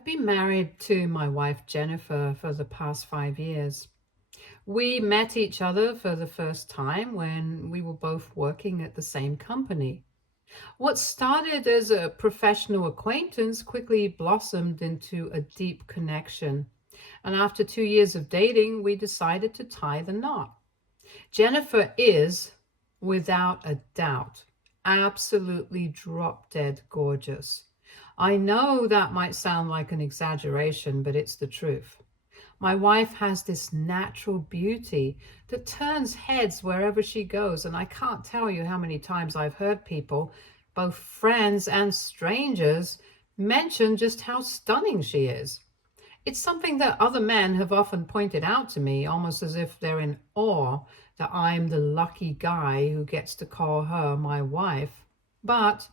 I've been married to my wife Jennifer for the past 5 years. We met each other for the first time when we were both working at the same company. What started as a professional acquaintance quickly blossomed into a deep connection. And after 2 years of dating, we decided to tie the knot. Jennifer is, without a doubt, absolutely drop dead gorgeous. I know that might sound like an exaggeration, but it's the truth. My wife has this natural beauty that turns heads wherever she goes, and I can't tell you how many times I've heard people, both friends and strangers, mention just how stunning she is. It's something that other men have often pointed out to me, almost as if they're in awe that I'm the lucky guy who gets to call her my wife. But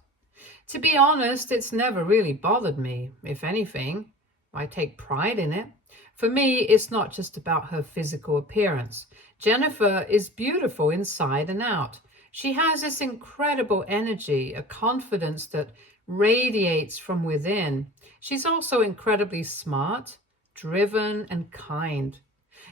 to be honest, it's never really bothered me. If anything, I take pride in it. For me, it's not just about her physical appearance. Jennifer is beautiful inside and out. She has this incredible energy, a confidence that radiates from within. She's also incredibly smart, driven, and kind.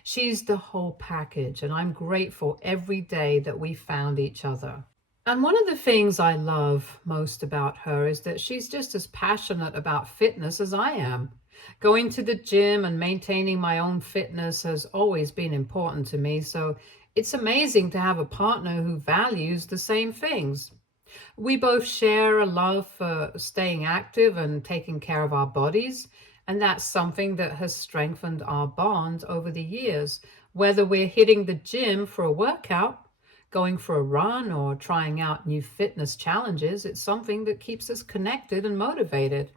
She's the whole package, and I'm grateful every day that we found each other. And one of the things I love most about her is that she's just as passionate about fitness as I am. Going to the gym and maintaining my own fitness has always been important to me, so it's amazing to have a partner who values the same things. We both share a love for staying active and taking care of our bodies, and that's something that has strengthened our bond over the years. Whether we're hitting the gym for a workout, going for a run, or trying out new fitness challenges, it's something that keeps us connected and motivated.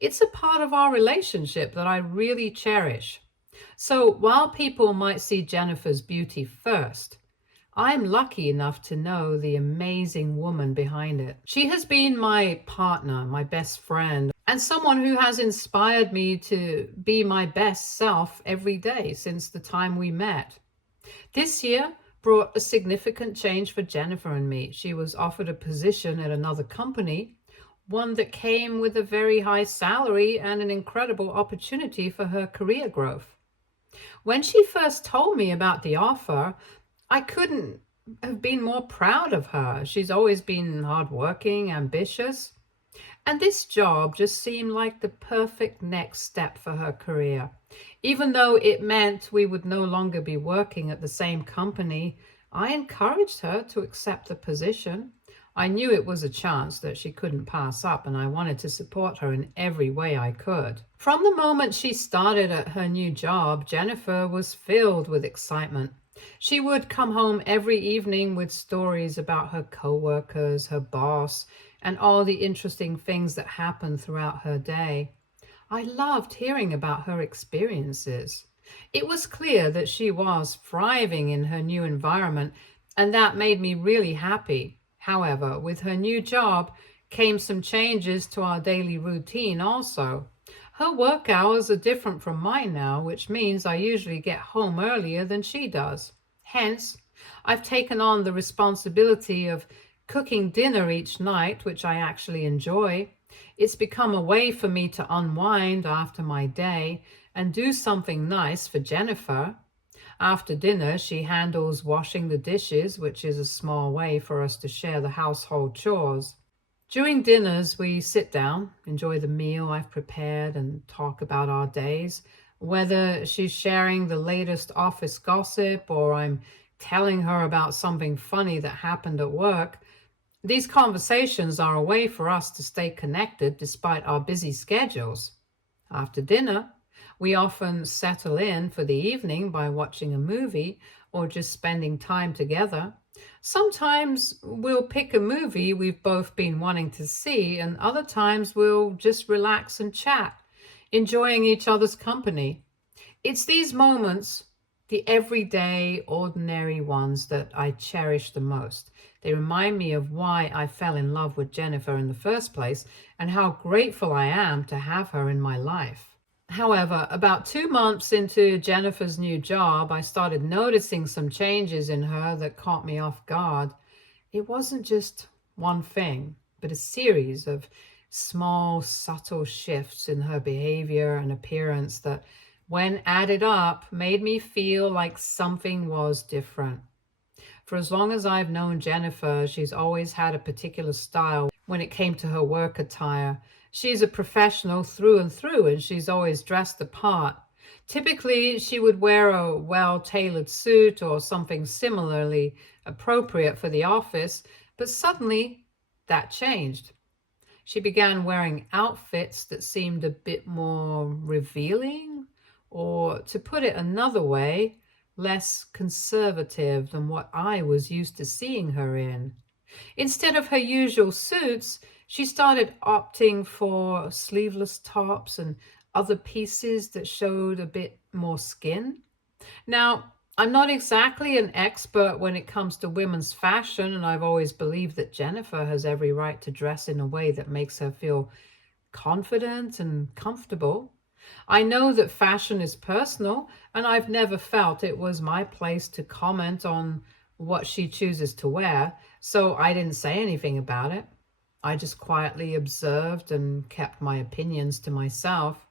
It's a part of our relationship that I really cherish. So while people might see Jennifer's beauty first, I'm lucky enough to know the amazing woman behind it. She has been my partner, my best friend, and someone who has inspired me to be my best self every day since the time we met. This year brought a significant change for Jennifer and me. She was offered a position at another company, one that came with a very high salary and an incredible opportunity for her career growth. When she first told me about the offer, I couldn't have been more proud of her. She's always been hardworking, ambitious, and this job just seemed like the perfect next step for her career. Even though it meant we would no longer be working at the same company, I encouraged her to accept the position. I knew it was a chance that she couldn't pass up, and I wanted to support her in every way I could. From the moment she started at her new job, Jennifer was filled with excitement. She would come home every evening with stories about her coworkers, her boss, and all the interesting things that happened throughout her day. I loved hearing about her experiences. It was clear that she was thriving in her new environment, and that made me really happy. However, with her new job came some changes to our daily routine also. Her work hours are different from mine now, which means I usually get home earlier than she does. Hence, I've taken on the responsibility of cooking dinner each night, which I actually enjoy. It's become a way for me to unwind after my day and do something nice for Jennifer. After dinner, she handles washing the dishes, which is a small way for us to share the household chores. During dinners, we sit down, enjoy the meal I've prepared, and talk about our days. Whether she's sharing the latest office gossip or I'm telling her about something funny that happened at work, these conversations are a way for us to stay connected despite our busy schedules. After dinner, we often settle in for the evening by watching a movie or just spending time together. Sometimes we'll pick a movie we've both been wanting to see, and other times we'll just relax and chat, enjoying each other's company. It's these moments, the everyday, ordinary ones, that I cherish the most. They remind me of why I fell in love with Jennifer in the first place and how grateful I am to have her in my life. However, about 2 months into Jennifer's new job, I started noticing some changes in her that caught me off guard. It wasn't just one thing, but a series of Small, subtle shifts in her behavior and appearance that, when added up, made me feel like something was different. For as long as I've known Jennifer, she's always had a particular style when it came to her work attire. She's a professional through and through, and she's always dressed the part. Typically, she would wear a well-tailored suit or something similarly appropriate for the office, but suddenly that changed. She began wearing outfits that seemed a bit more revealing, or to put it another way, less conservative than what I was used to seeing her in. Instead of her usual suits, she started opting for sleeveless tops and other pieces that showed a bit more skin. Now, I'm not exactly an expert when it comes to women's fashion, and I've always believed that Jennifer has every right to dress in a way that makes her feel confident and comfortable. I know that fashion is personal, and I've never felt it was my place to comment on what she chooses to wear, so I didn't say anything about it. I just quietly observed and kept my opinions to myself.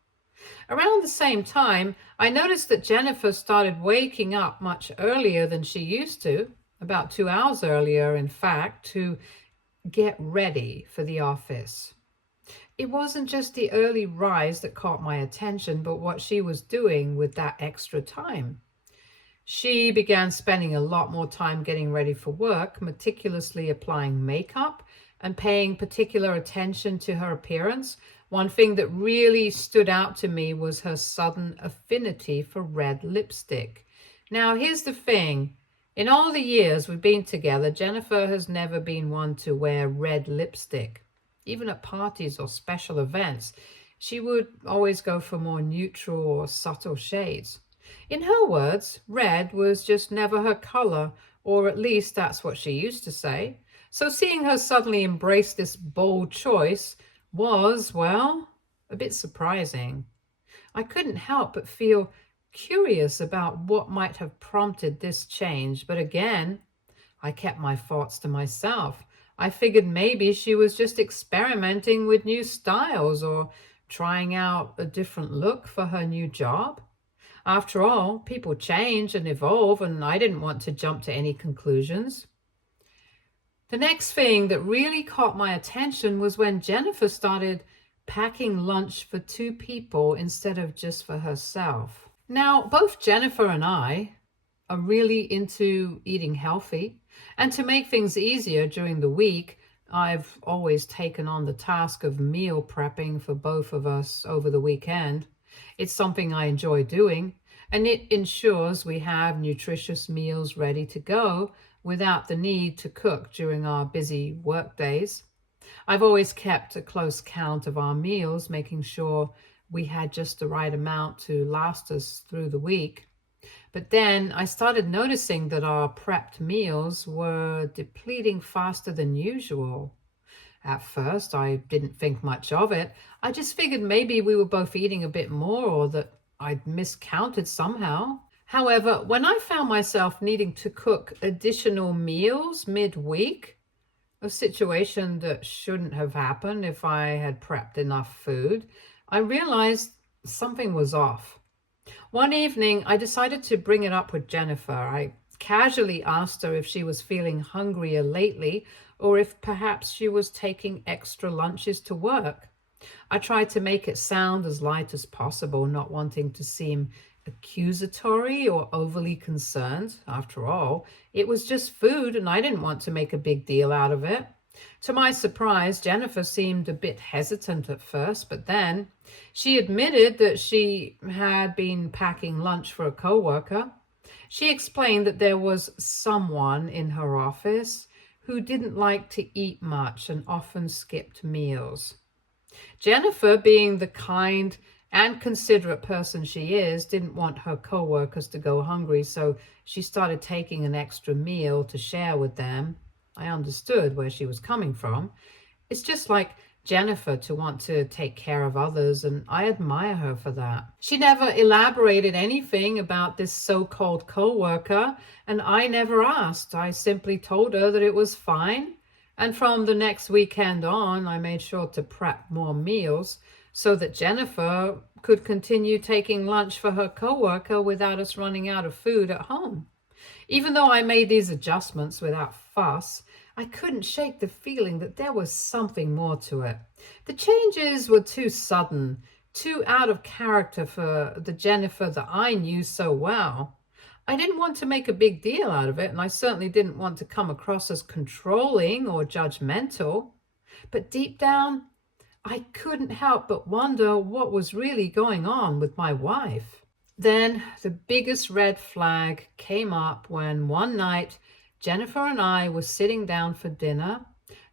Around the same time, I noticed that Jennifer started waking up much earlier than she used to, about 2 hours earlier, in fact, to get ready for the office. It wasn't just the early rise that caught my attention, but what she was doing with that extra time. She began spending a lot more time getting ready for work, meticulously applying makeup and paying particular attention to her appearance. One thing that really stood out to me was her sudden affinity for red lipstick. Now, here's the thing. In all the years we've been together, Jennifer has never been one to wear red lipstick. Even at parties or special events, she would always go for more neutral or subtle shades. In her words, red was just never her color, or at least that's what she used to say. So seeing her suddenly embrace this bold choice was, well, a bit surprising. I couldn't help but feel curious about what might have prompted this change, but again, I kept my thoughts to myself. I figured maybe she was just experimenting with new styles or trying out a different look for her new job. After all, people change and evolve, and I didn't want to jump to any conclusions. The next thing that really caught my attention was when Jennifer started packing lunch for two people instead of just for herself. Now, both Jennifer and I are really into eating healthy, and to make things easier during the week, I've always taken on the task of meal prepping for both of us over the weekend. It's something I enjoy doing, and it ensures we have nutritious meals ready to go without the need to cook during our busy work days. I've always kept a close count of our meals, making sure we had just the right amount to last us through the week. But then I started noticing that our prepped meals were depleting faster than usual. At first, I didn't think much of it. I just figured maybe we were both eating a bit more or that I'd miscounted somehow. However, when I found myself needing to cook additional meals midweek, a situation that shouldn't have happened if I had prepped enough food, I realized something was off. One evening, I decided to bring it up with Jennifer. I casually asked her if she was feeling hungrier lately or if perhaps she was taking extra lunches to work. I tried to make it sound as light as possible, not wanting to seem accusatory or overly concerned. After all, it was just food and I didn't want to make a big deal out of it. To my surprise, Jennifer seemed a bit hesitant at first, but then she admitted that she had been packing lunch for a coworker. She explained that there was someone in her office who didn't like to eat much and often skipped meals. Jennifer, being the kind and considerate person she is, didn't want her coworkers to go hungry, so she started taking an extra meal to share with them. I understood where she was coming from. It's just like Jennifer to want to take care of others, and I admire her for that. She never elaborated anything about this so-called coworker, and I never asked. I simply told her that it was fine, And from the next weekend on, I made sure to prep more meals so that Jennifer could continue taking lunch for her coworker without us running out of food at home. Even though I made these adjustments without fuss, I couldn't shake the feeling that there was something more to it. The changes were too sudden, too out of character for the Jennifer that I knew so well. I didn't want to make a big deal out of it, and I certainly didn't want to come across as controlling or judgmental. But deep down, I couldn't help but wonder what was really going on with my wife. Then the biggest red flag came up when one night Jennifer and I were sitting down for dinner,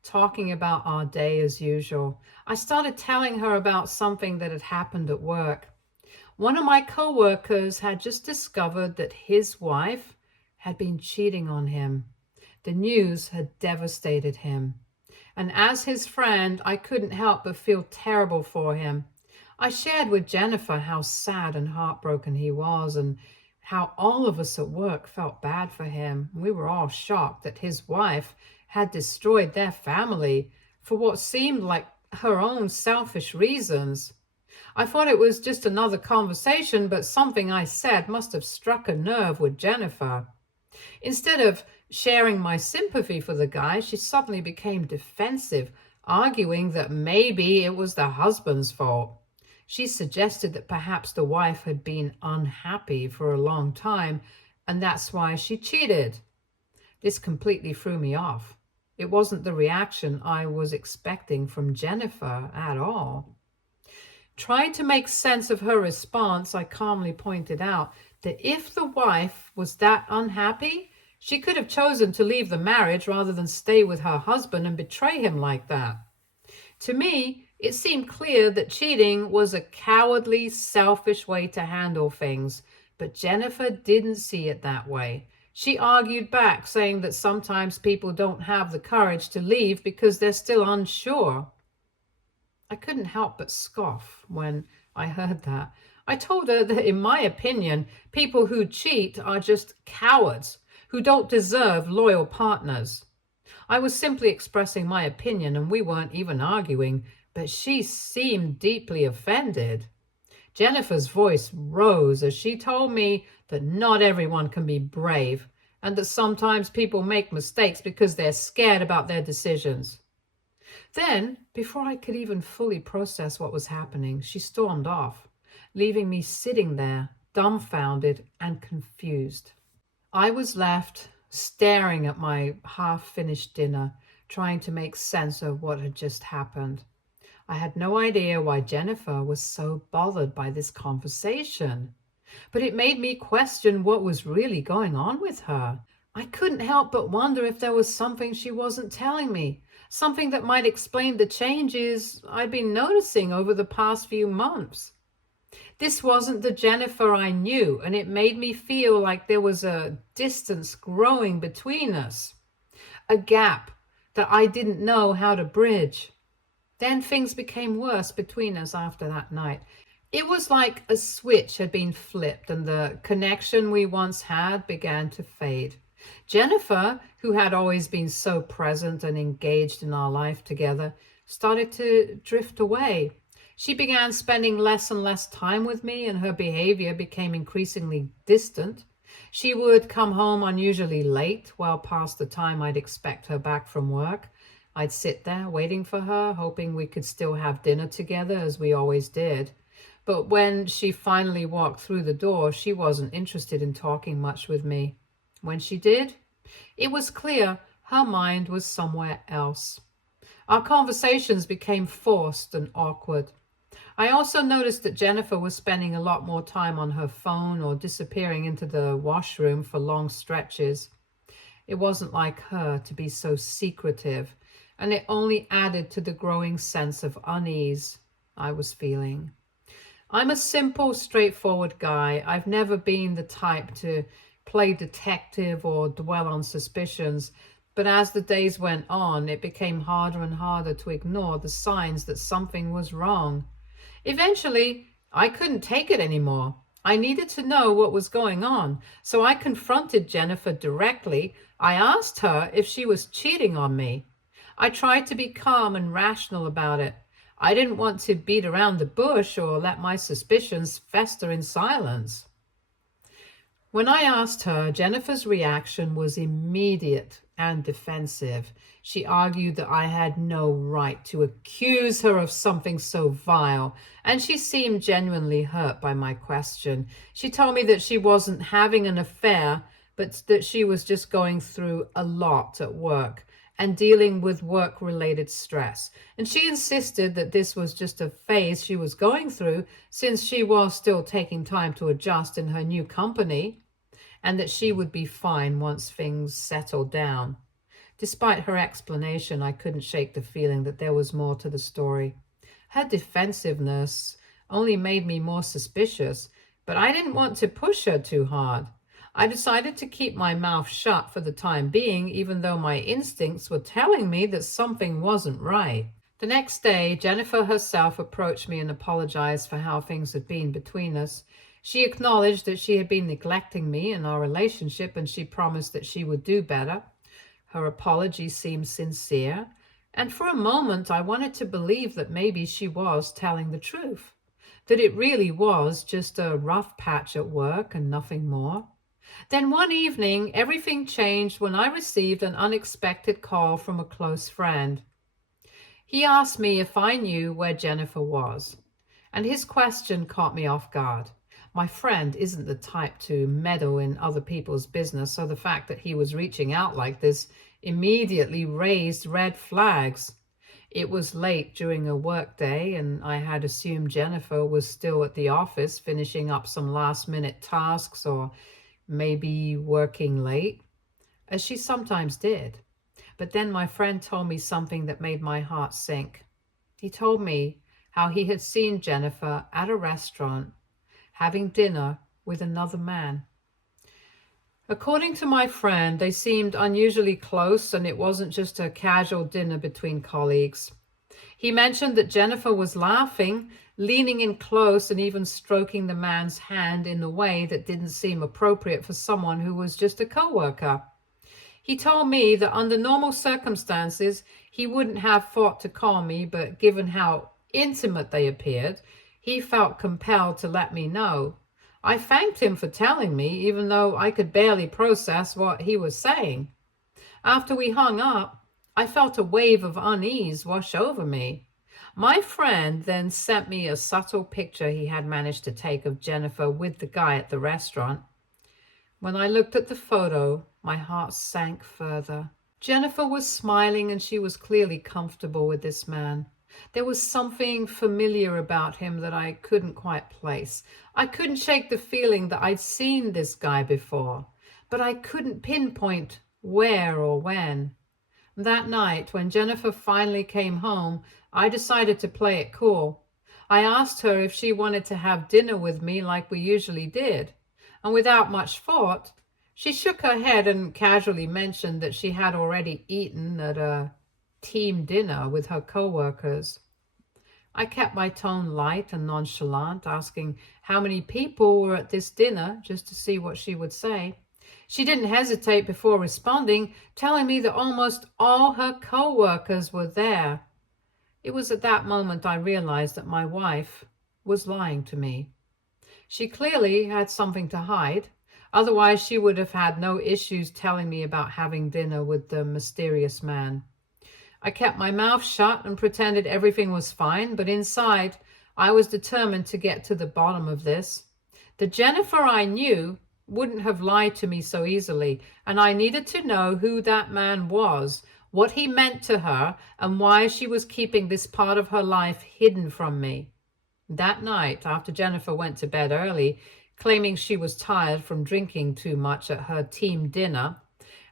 talking about our day as usual. I started telling her about something that had happened at work. One of my coworkers had just discovered that his wife had been cheating on him. The news had devastated him. And as his friend, I couldn't help but feel terrible for him. I shared with Jennifer how sad and heartbroken he was and how all of us at work felt bad for him. We were all shocked that his wife had destroyed their family for what seemed like her own selfish reasons. I thought it was just another conversation, but something I said must have struck a nerve with Jennifer. Instead of sharing my sympathy for the guy, she suddenly became defensive, arguing that maybe it was the husband's fault. She suggested that perhaps the wife had been unhappy for a long time, and that's why she cheated. This completely threw me off. It wasn't the reaction I was expecting from Jennifer at all. Trying to make sense of her response, I calmly pointed out that if the wife was that unhappy, she could have chosen to leave the marriage rather than stay with her husband and betray him like that. To me, it seemed clear that cheating was a cowardly, selfish way to handle things, but Jennifer didn't see it that way. She argued back, saying that sometimes people don't have the courage to leave because they're still unsure. I couldn't help but scoff when I heard that. I told her that, in my opinion, people who cheat are just cowards who don't deserve loyal partners. I was simply expressing my opinion and we weren't even arguing, but she seemed deeply offended. Jennifer's voice rose as she told me that not everyone can be brave and that sometimes people make mistakes because they're scared about their decisions. Then, before I could even fully process what was happening, she stormed off, leaving me sitting there, dumbfounded and confused. I was left staring at my half-finished dinner, trying to make sense of what had just happened. I had no idea why Jennifer was so bothered by this conversation, but it made me question what was really going on with her. I couldn't help but wonder if there was something she wasn't telling me, something that might explain the changes I'd been noticing over the past few months. This wasn't the Jennifer I knew, and it made me feel like there was a distance growing between us, a gap that I didn't know how to bridge. Then things became worse between us after that night. It was like a switch had been flipped and the connection we once had began to fade. Jennifer, who had always been so present and engaged in our life together, started to drift away. She began spending less and less time with me, and her behavior became increasingly distant. She would come home unusually late, well past the time I'd expect her back from work. I'd sit there waiting for her, hoping we could still have dinner together as we always did. But when she finally walked through the door, she wasn't interested in talking much with me. When she did, it was clear her mind was somewhere else. Our conversations became forced and awkward. I also noticed that Jennifer was spending a lot more time on her phone or disappearing into the washroom for long stretches. It wasn't like her to be so secretive, and it only added to the growing sense of unease I was feeling. I'm a simple, straightforward guy. I've never been the type to play detective or dwell on suspicions, but as the days went on, it became harder and harder to ignore the signs that something was wrong. Eventually, I couldn't take it anymore. I needed to know what was going on, so I confronted Jennifer directly. I asked her if she was cheating on me. I tried to be calm and rational about it. I didn't want to beat around the bush or let my suspicions fester in silence. When I asked her, Jennifer's reaction was immediate and defensive. She argued that I had no right to accuse her of something so vile, and she seemed genuinely hurt by my question. She told me that she wasn't having an affair, but that she was just going through a lot at work and dealing with work-related stress. And she insisted that this was just a phase she was going through since she was still taking time to adjust in her new company, and that she would be fine once things settled down. Despite her explanation, I couldn't shake the feeling that there was more to the story. Her defensiveness only made me more suspicious, but I didn't want to push her too hard. I decided to keep my mouth shut for the time being, even though my instincts were telling me that something wasn't right. The next day, Jennifer herself approached me and apologized for how things had been between us. She acknowledged that she had been neglecting me in our relationship, and she promised that she would do better. Her apology seemed sincere, and for a moment I wanted to believe that maybe she was telling the truth, that it really was just a rough patch at work and nothing more. Then one evening, everything changed when I received an unexpected call from a close friend. He asked me if I knew where Jennifer was, and his question caught me off guard. My friend isn't the type to meddle in other people's business, so the fact that he was reaching out like this immediately raised red flags. It was late during a work day, and I had assumed Jennifer was still at the office finishing up some last-minute tasks or maybe working late, as she sometimes did. But then my friend told me something that made my heart sink. He told me how he had seen Jennifer at a restaurant having dinner with another man. According to my friend, they seemed unusually close, and it wasn't just a casual dinner between colleagues. He mentioned that Jennifer was laughing, leaning in close, and even stroking the man's hand in a way that didn't seem appropriate for someone who was just a coworker. He told me that under normal circumstances, he wouldn't have thought to call me, but given how intimate they appeared, he felt compelled to let me know. I thanked him for telling me, even though I could barely process what he was saying. After we hung up, I felt a wave of unease wash over me. My friend then sent me a subtle picture he had managed to take of Jennifer with the guy at the restaurant. When I looked at the photo, my heart sank further. Jennifer was smiling, and she was clearly comfortable with this man. There was something familiar about him that I couldn't quite place. I couldn't shake the feeling that I'd seen this guy before, but I couldn't pinpoint where or when. That night, when Jennifer finally came home, I decided to play it cool. I asked her if she wanted to have dinner with me like we usually did, and without much thought, she shook her head and casually mentioned that she had already eaten at a team dinner with her coworkers. I kept my tone light and nonchalant, asking how many people were at this dinner just to see what she would say. She didn't hesitate before responding, telling me that almost all her coworkers were there. It was at that moment I realized that my wife was lying to me. She clearly had something to hide. Otherwise, she would have had no issues telling me about having dinner with the mysterious man. I kept my mouth shut and pretended everything was fine, but inside, I was determined to get to the bottom of this. The Jennifer I knew wouldn't have lied to me so easily, and I needed to know who that man was, what he meant to her, and why she was keeping this part of her life hidden from me. That night, after Jennifer went to bed early, claiming she was tired from drinking too much at her team dinner,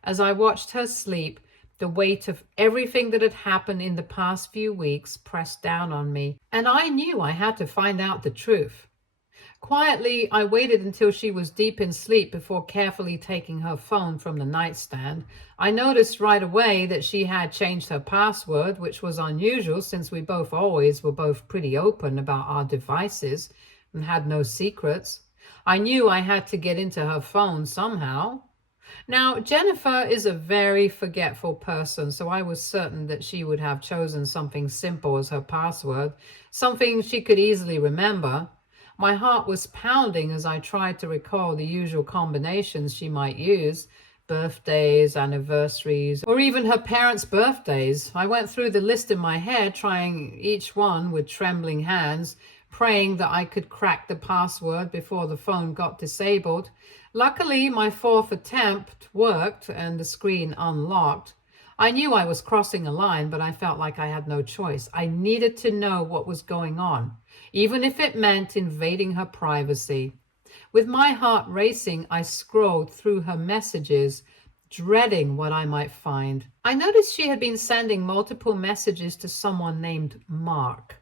as I watched her sleep, the weight of everything that had happened in the past few weeks pressed down on me, and I knew I had to find out the truth. Quietly, I waited until she was deep in sleep before carefully taking her phone from the nightstand. I noticed right away that she had changed her password, which was unusual since we both always were both pretty open about our devices and had no secrets. I knew I had to get into her phone somehow. Now, Jennifer is a very forgetful person, so I was certain that she would have chosen something simple as her password, something she could easily remember. My heart was pounding as I tried to recall the usual combinations she might use: birthdays, anniversaries, or even her parents' birthdays. I went through the list in my head, trying each one with trembling hands, praying that I could crack the password before the phone got disabled. Luckily, my fourth attempt worked and the screen unlocked. I knew I was crossing a line, but I felt like I had no choice. I needed to know what was going on, even if it meant invading her privacy. With my heart racing, I scrolled through her messages, dreading what I might find. I noticed she had been sending multiple messages to someone named Mark.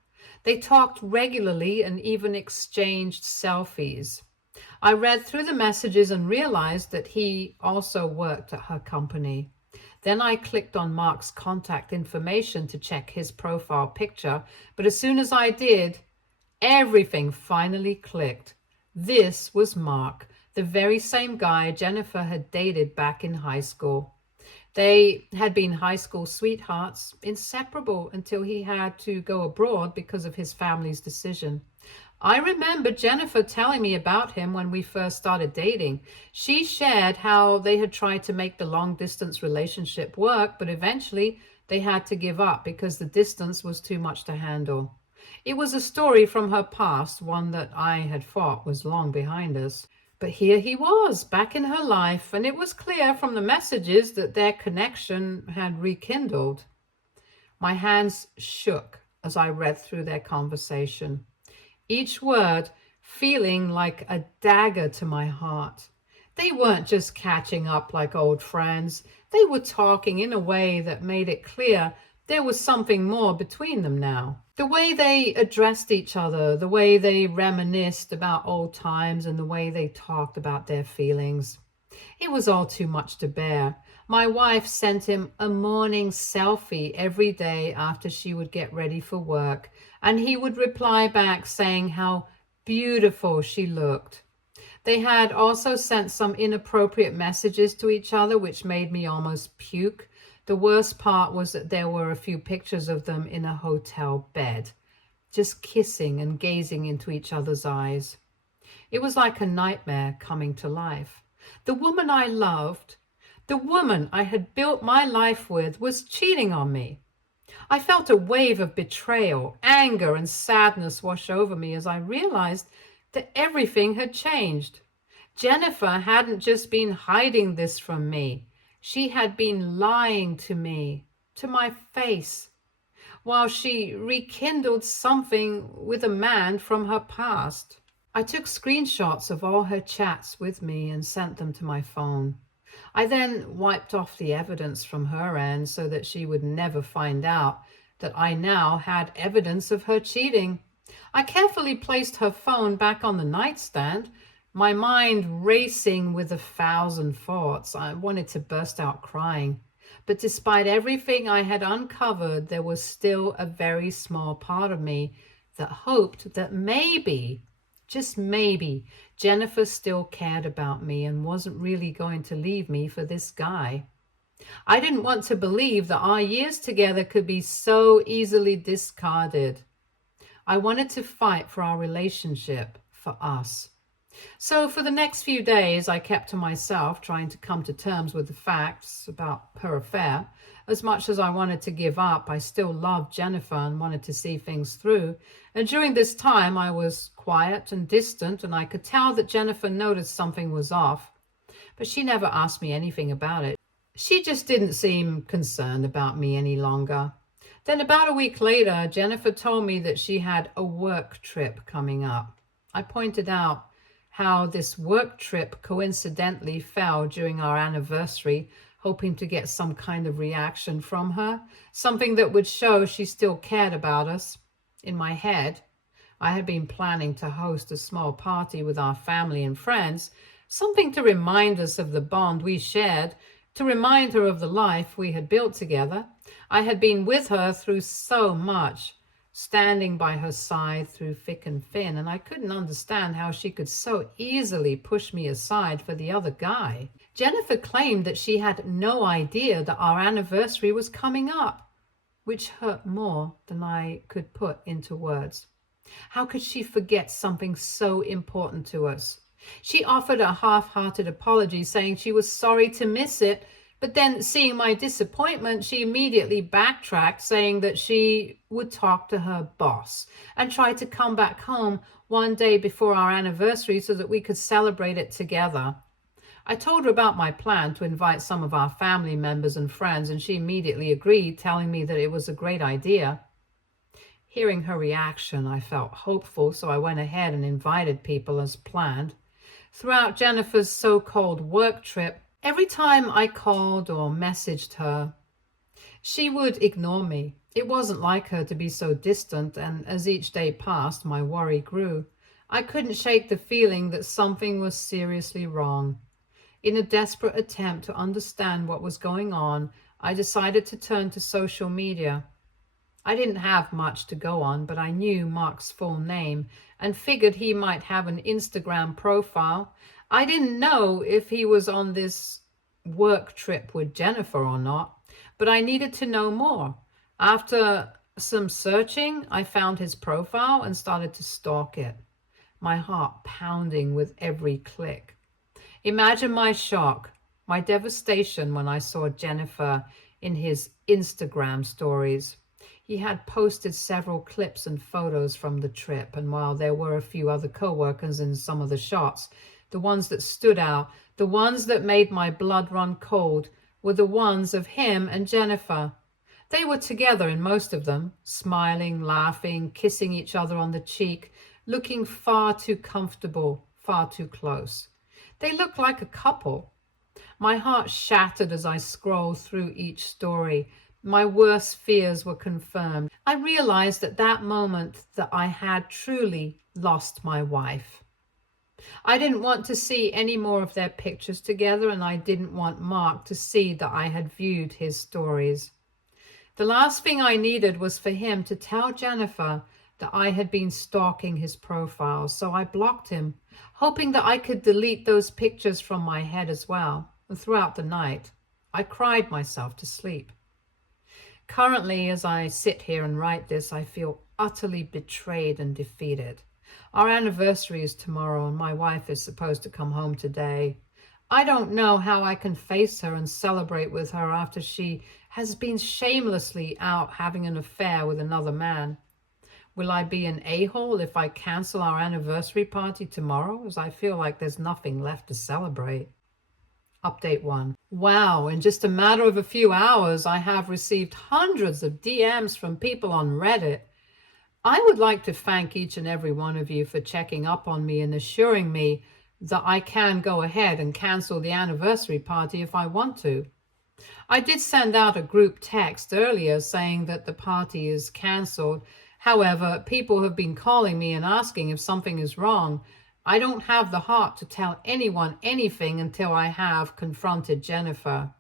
They talked regularly and even exchanged selfies. I read through the messages and realized that he also worked at her company. Then I clicked on Mark's contact information to check his profile picture, but as soon as I did, everything finally clicked. This was Mark, the very same guy Jennifer had dated back in high school. They had been high school sweethearts, inseparable until he had to go abroad because of his family's decision. I remember Jennifer telling me about him when we first started dating. She shared how they had tried to make the long distance relationship work, but eventually they had to give up because the distance was too much to handle. It was a story from her past, one that I had thought was long behind us. But here he was, back in her life, and it was clear from the messages that their connection had rekindled. My hands shook as I read through their conversation, each word feeling like a dagger to my heart. They weren't just catching up like old friends. They were talking in a way that made it clear there was something more between them now. The way they addressed each other, the way they reminisced about old times, and the way they talked about their feelings. It was all too much to bear. My wife sent him a morning selfie every day after she would get ready for work, and he would reply back saying how beautiful she looked. They had also sent some inappropriate messages to each other, which made me almost puke. The worst part was that there were a few pictures of them in a hotel bed, just kissing and gazing into each other's eyes. It was like a nightmare coming to life. The woman I loved, the woman I had built my life with, was cheating on me. I felt a wave of betrayal, anger, and sadness wash over me as I realized that everything had changed. Jennifer hadn't just been hiding this from me. She had been lying to me, to my face, while she rekindled something with a man from her past. I took screenshots of all her chats with me and sent them to my phone. I then wiped off the evidence from her end so that she would never find out that I now had evidence of her cheating. I carefully placed her phone back on the nightstand, my mind racing with 1,000 thoughts. I wanted to burst out crying. But despite everything I had uncovered, there was still a very small part of me that hoped that maybe, just maybe, Jennifer still cared about me and wasn't really going to leave me for this guy. I didn't want to believe that our years together could be so easily discarded. I wanted to fight for our relationship, for us. So for the next few days, I kept to myself, trying to come to terms with the facts about her affair. As much as I wanted to give up, I still loved Jennifer and wanted to see things through. And during this time, I was quiet and distant, and I could tell that Jennifer noticed something was off. But she never asked me anything about it. She just didn't seem concerned about me any longer. Then about a week later, Jennifer told me that she had a work trip coming up. I pointed out how this work trip coincidentally fell during our anniversary, hoping to get some kind of reaction from her, something that would show she still cared about us. In my head, I had been planning to host a small party with our family and friends, something to remind us of the bond we shared, to remind her of the life we had built together. I had been with her through so much, standing by her side through thick and thin, and I couldn't understand how she could so easily push me aside for the other guy. Jennifer claimed that she had no idea that our anniversary was coming up, which hurt more than I could put into words. How could she forget something so important to us? She offered a half-hearted apology, saying she was sorry to miss it, but then, seeing my disappointment, she immediately backtracked, saying that she would talk to her boss and try to come back home one day before our anniversary so that we could celebrate it together. I told her about my plan to invite some of our family members and friends, and she immediately agreed, telling me that it was a great idea. Hearing her reaction, I felt hopeful, so I went ahead and invited people as planned. Throughout Jennifer's so-called work trip, every time I called or messaged her, she would ignore me. It wasn't like her to be so distant, and as each day passed, my worry grew. I couldn't shake the feeling that something was seriously wrong. In a desperate attempt to understand what was going on, I decided to turn to social media. I didn't have much to go on, but I knew Mark's full name and figured he might have an Instagram profile. I didn't know if he was on this work trip with Jennifer or not, but I needed to know more. After some searching, I found his profile and started to stalk it, my heart pounding with every click. Imagine my shock, my devastation when I saw Jennifer in his Instagram stories. He had posted several clips and photos from the trip, and while there were a few other co-workers in some of the shots, the ones that stood out, the ones that made my blood run cold, were the ones of him and Jennifer. They were together in most of them, smiling, laughing, kissing each other on the cheek, looking far too comfortable, far too close. They looked like a couple. My heart shattered as I scrolled through each story. My worst fears were confirmed. I realized at that moment that I had truly lost my wife. I didn't want to see any more of their pictures together, and I didn't want Mark to see that I had viewed his stories. The last thing I needed was for him to tell Jennifer that I had been stalking his profile, so I blocked him, hoping that I could delete those pictures from my head as well. And throughout the night, I cried myself to sleep. Currently, as I sit here and write this, I feel utterly betrayed and defeated. Our anniversary is tomorrow, and my wife is supposed to come home today. I don't know how I can face her and celebrate with her after she has been shamelessly out having an affair with another man. Will I be an a-hole if I cancel our anniversary party tomorrow, as I feel like there's nothing left to celebrate? Update 1. Wow, in just a matter of a few hours, I have received hundreds of DMs from people on Reddit. I would like to thank each and every one of you for checking up on me and assuring me that I can go ahead and cancel the anniversary party if I want to. I did send out a group text earlier saying that the party is cancelled. However, people have been calling me and asking if something is wrong. I don't have the heart to tell anyone anything until I have confronted Jennifer.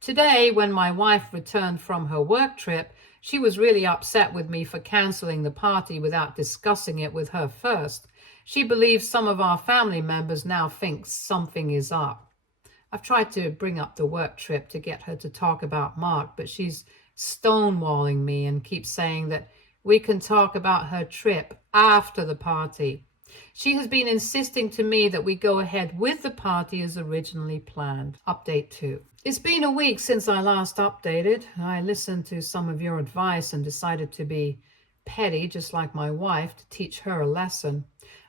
Today, when my wife returned from her work trip, she was really upset with me for cancelling the party without discussing it with her first. She believes some of our family members now think something is up. I've tried to bring up the work trip to get her to talk about Mark, but she's stonewalling me and keeps saying that we can talk about her trip after the party. She has been insisting to me that we go ahead with the party as originally planned. Update 2. It's been a week since I last updated. I listened to some of your advice and decided to be petty, just like my wife, to teach her a lesson.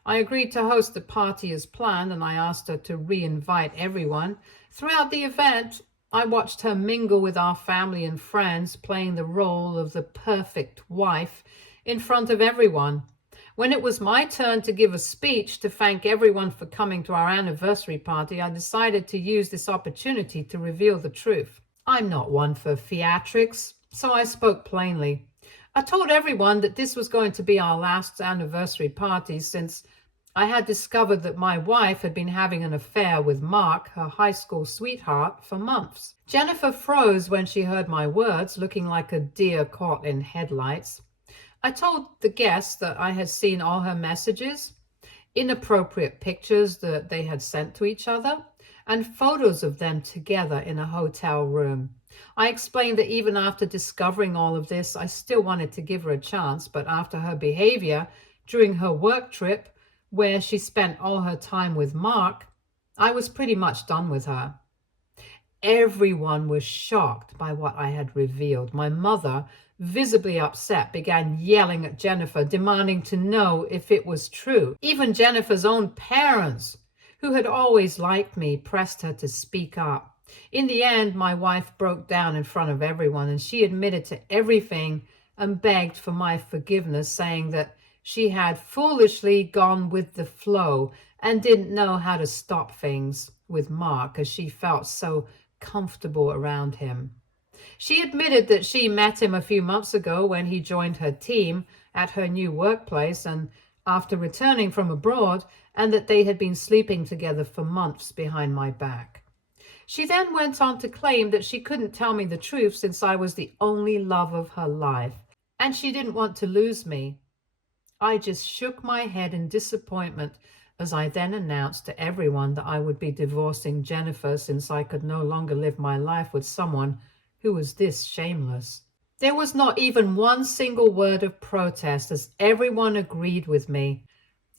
I agreed to host the party as planned, and I asked her to re-invite everyone. Throughout the event, I watched her mingle with our family and friends, playing the role of the perfect wife in front of everyone. When it was my turn to give a speech to thank everyone for coming to our anniversary party, I decided to use this opportunity to reveal the truth. I'm not one for theatrics, so I spoke plainly. I told everyone that this was going to be our last anniversary party since I had discovered that my wife had been having an affair with Mark, her high school sweetheart, for months. Jennifer froze when she heard my words, looking like a deer caught in headlights. I told the guests that I had seen all her messages, inappropriate pictures that they had sent to each other, and photos of them together in a hotel room. I explained that even after discovering all of this, I still wanted to give her a chance, but after her behavior during her work trip, where she spent all her time with Mark, I was pretty much done with her. Everyone was shocked by what I had revealed. My mother, visibly upset, began yelling at Jennifer, demanding to know if it was true. Even Jennifer's own parents, who had always liked me, pressed her to speak up. In the end, my wife broke down in front of everyone, and she admitted to everything and begged for my forgiveness, saying that she had foolishly gone with the flow and didn't know how to stop things with Mark, as she felt so comfortable around him. She admitted that she met him a few months ago when he joined her team at her new workplace and after returning from abroad, and that they had been sleeping together for months behind my back. She then went on to claim that she couldn't tell me the truth since I was the only love of her life, and she didn't want to lose me. I just shook my head in disappointment as I then announced to everyone that I would be divorcing Jennifer since I could no longer live my life with someone who was this shameless. There was not even one single word of protest as everyone agreed with me.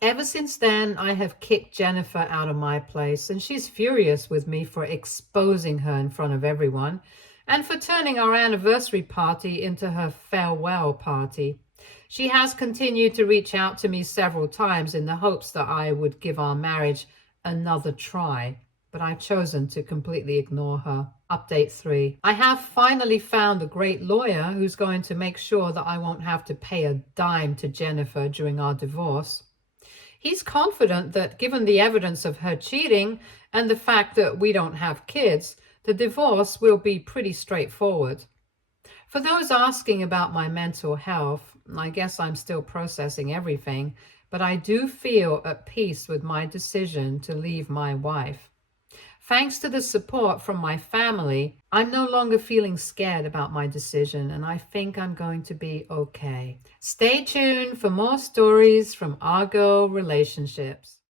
Ever since then, I have kicked Jennifer out of my place, and she's furious with me for exposing her in front of everyone and for turning our anniversary party into her farewell party. She has continued to reach out to me several times in the hopes that I would give our marriage another try, but I've chosen to completely ignore her. Update 3. I have finally found a great lawyer who's going to make sure that I won't have to pay a dime to Jennifer during our divorce. He's confident that given the evidence of her cheating and the fact that we don't have kids, the divorce will be pretty straightforward. For those asking about my mental health, I guess I'm still processing everything, but I do feel at peace with my decision to leave my wife. Thanks to the support from my family, I'm no longer feeling scared about my decision, and I think I'm going to be okay. Stay tuned for more stories from Argo Relationships.